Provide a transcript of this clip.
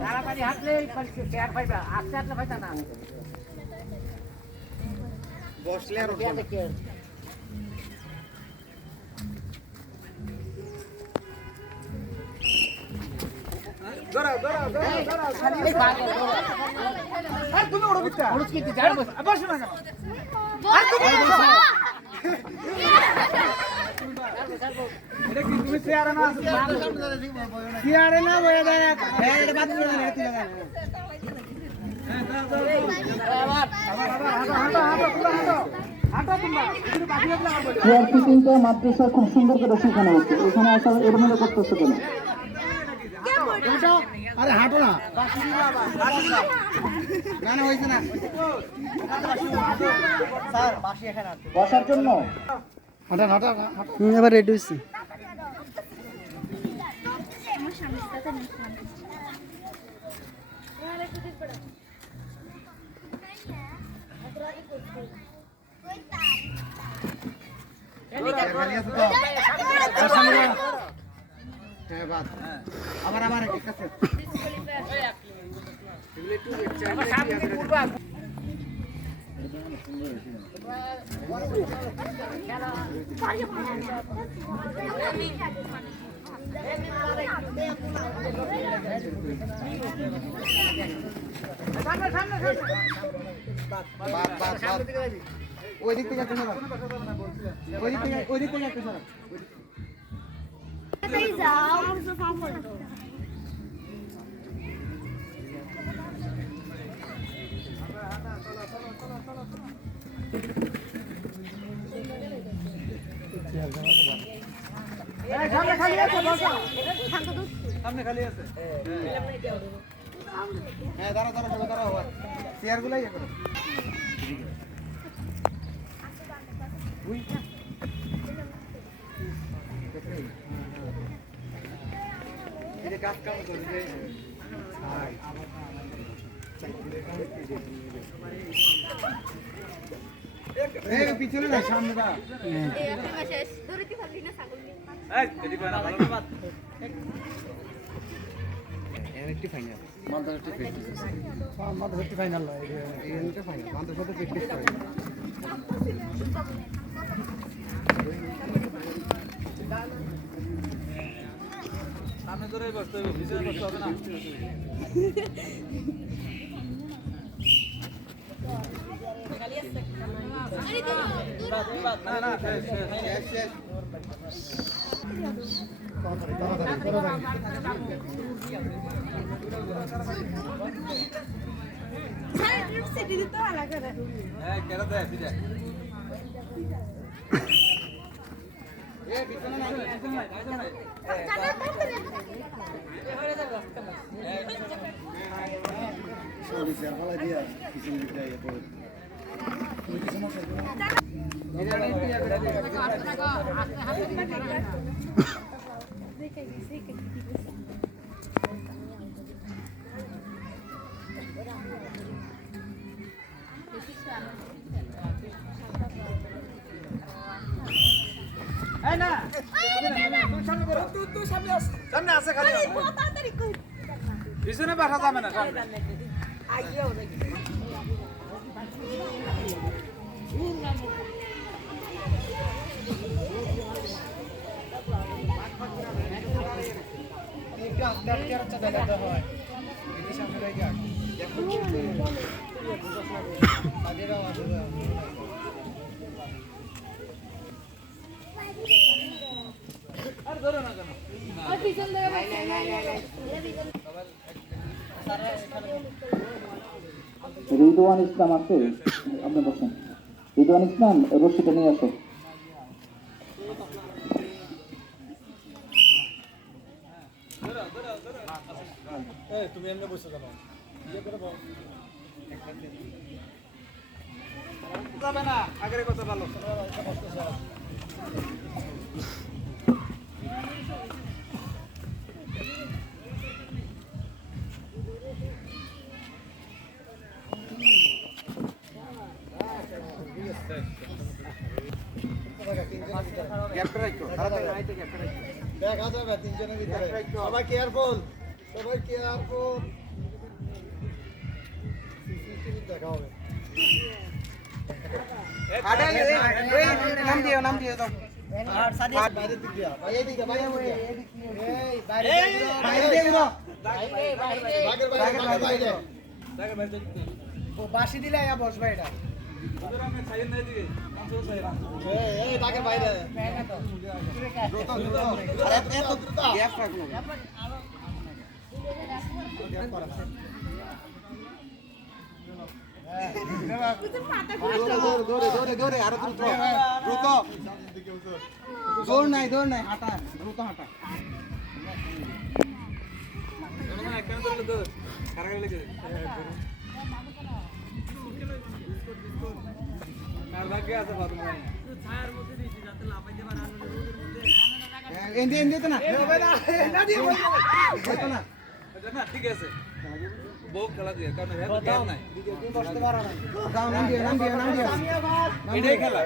তাড়াতাড়ি হাঁটলে চেয়ার পাইবা, আস্তে হাঁটলে পাইতা না। বসলে আর ধরো ধরো ধরো ধরো এই পাগল আর তুমি ওড়ো বিটা পুরুষ কি জান বস বসো না কেন আর তুমি বসো এটা কি তুমি চেয়ারে না আছো চেয়ারে না বয়ে দেয় হ্যাঁ এটা বাদ করে দিলে তুই লাগা হ্যাঁ দাও দাও চেয়ার ফিটিংটা মাদ্রাসা খুব সুন্দর করে শেখানো হচ্ছে। এখানে আসলে এরমধ্যে করতেছে কেন? আরে হাঁটো না না না হইছে না স্যার বাসি এখানে আছে বসার জন্য হাঁটা হাঁটা এবার রেডি হইছি। হ্যাঁ বাদ আবার আবার ঠিক আছে আমার সামনে পূর্বা ওই দিক থেকে একটা সরা ওই দিক থেকে একটা সরা সামনে খালি আছে বসো সামনে খালি আছে হ্যাঁ দাঁড়া দাঁড়া দাঁড়া দাঁড়া হওয়ার চেয়ারগুলাই ইয়ে করো এই যে কাজ কাম করবে এই পিছনে না সামনে দা একটি ফাইনাল মাদ্রাসাটি প্র্যাকটিস আছে মাদ্রাসাটি ফাইনাল নয় এইটা ফাইনাল মাদ্রাসাটি প্র্যাকটিস করে সামনে ধরে বসতে হবে পিছনে বসতে হবে না না না শেষ শেষ সামনে আছে খালি পিছনে পাঠা যাবে না সামনে হয় আর ধরো না কেন রিদওয়ান ইসলাম আছে, আপনি বসেন। রিদওয়ান ইসলাম রশিটা নিয়ে আসো। তুমি এমনি বসে যাবো যাবে না আগের কথা ভালো গ্যাপটা রাখো তাড়াতাড়ি আইতে গ্যাপটা রাখো দেখা যাবে তিনজনের ভিতরে সবাই কেয়ারফুল সিসিটিভি দেখা হবে নাম দিও তো আর সাদি বাইরে দিক দিয়া বাইরে দিক বাইরে এই বাইরে দেখো বাইরে ও বাসি দিলে আয়া বসবে এটা ওদের আমি ছাইন নাই দিবে কাঁচো ছাইরা এই তাকে বাইরে দ্রুত আরে এত গ্যাপ রাখো গ্যাপ করা দৌড়ে আরো দ্রুত দৌড় নাই হাঁটা দ্রুত হাঁটা ঠিক আছে বউ খেলা দিয়ে কারণ নাই বসতে পারো না নাম দিও এটাই খেলা